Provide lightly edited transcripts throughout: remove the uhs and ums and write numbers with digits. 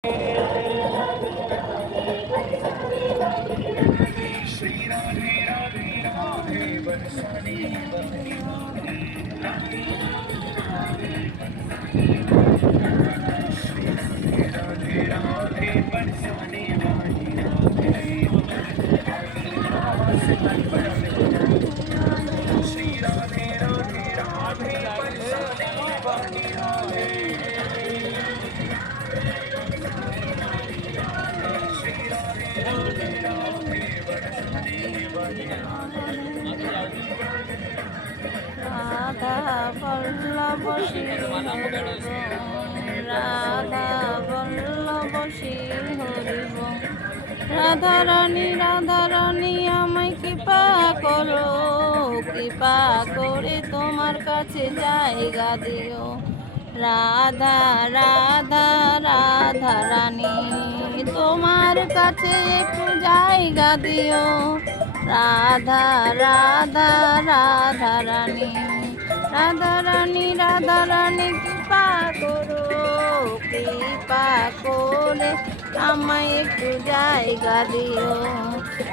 श्री राधे राधे राधे बरसाने बरसाने राधे राधे राधे बरसाने वाली श्री राधे राधे राधे बरसाने वाली राधे श्री राधे राधे राधे बरसाने वाली রাধা বল্লভ শ্রী হরিব, রাধা বল্লভ শ্রী হরিব। রাধা রানী আমায় কৃপা করো, কৃপা করে তোমার কাছে জায়গা দিও। রাধা রাধা রাধা রানী তোমার কাছে একটু জায়গা দিও। রাধা রাধা রাধা রানী কৃপা করো, কৃপা করে আমায় একটু জায়গা দিও।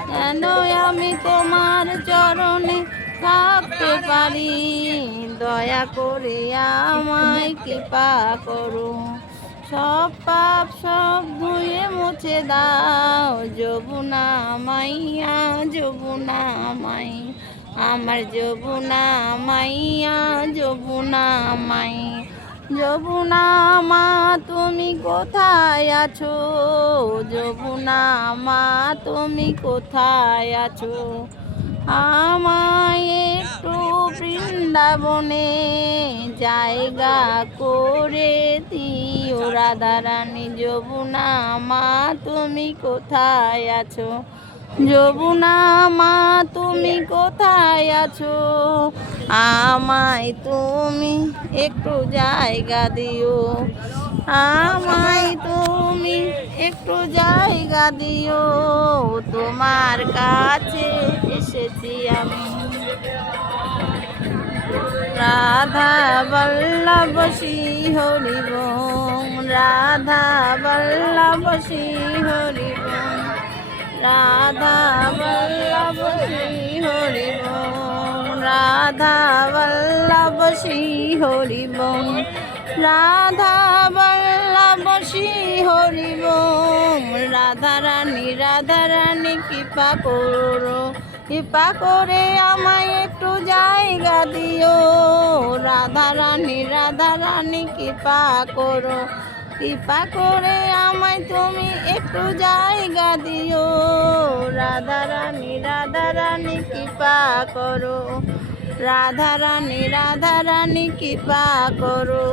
কেন আমি তোমার চরণে থাকতে পারি, দয়া করে আমায় কৃপা করো। সব পাপ সব ধুয়ে মুছে দাও, যমুনা মাইয়া যমুনা মাই, আমার যমুনা মাইয়া যমুনা মাই। যমুনা মা তুমি কোথায় আছো, যমুনা মা তুমি কোথায় আছো? আমায় একটু বৃন্দাবনে জায়গা করে দিও রাধারানী। যমুনা মা তুমি কোথায় আছো, যমুনা মা তুমি কোথায় আছো? আমায় তুমি একটু জায়গা দিও, আমায় তুমি একটু জায়গা দিও। তোমার কাছে এসেছি আমি। রাধা বল্লভ শ্রী হরিব, রাধা বল্লভ শ্রী হরিব, রাধা বল্লভ শ্রী হরিব, রাধা বল্লভ শ্রী হরিব, রাধা বল্লভ শ্রী হরিব। রাধা রানী কৃপা করো, কৃপা করে আমায় একটু জায়গা দিও। রাধা রানী কৃপা করো, কৃপা করে আমায় তুমি একটু জায়গা দিও। রাধা রানী কৃপা করো, রাধা রানী কৃপা করো।